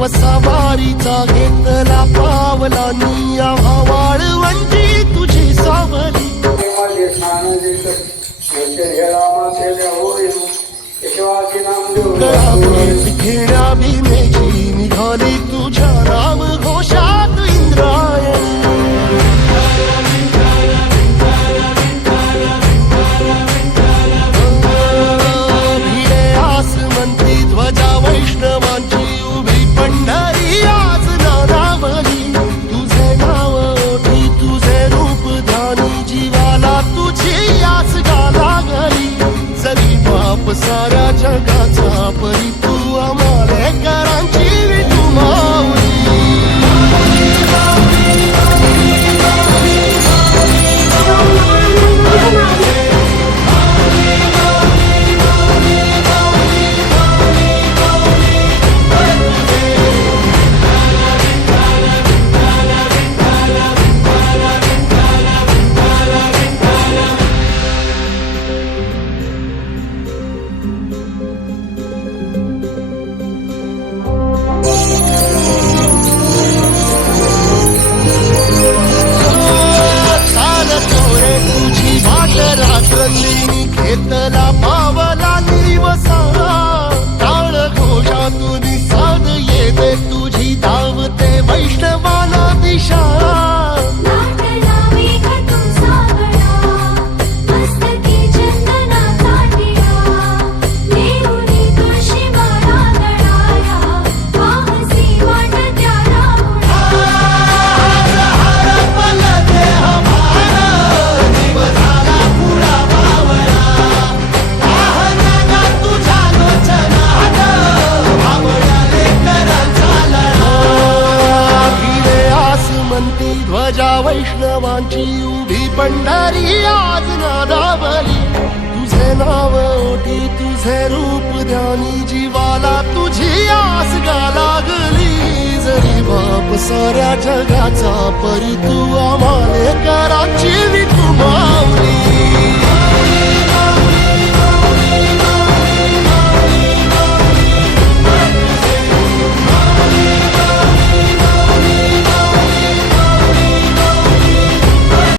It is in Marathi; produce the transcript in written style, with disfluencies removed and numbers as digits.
बाप सवारीचा घेतला पावला निया वाळवंटी तुझी सावली खेळ्या भीमेची निघाली तुझ्या राम घोषात इंद्रायणी भिडे आसमंती ध्वजा वैष्णवांची उभी पंढरी आज नारावली तुझे नाव ओठी तुझे रूप ध्यानी जीवाला तुझी आस गा लागली जरी बाप साऱ्या जगाचा परी तू आमालेकरांची विठू माऊली रात्रंदिनी घेतला पावला निवसा टाळ घोषातून साध येते तुझी धावते वैष्णवाला दिशा ध्वजा वैष्णवांची उभी पंढरी आज नादावली तुझे नाव ओठी तुझे रूप ध्यानी जीवाला तुझी आस गा लागली जरी बाप साऱ्या जगाचा परी तू आमालेकरांची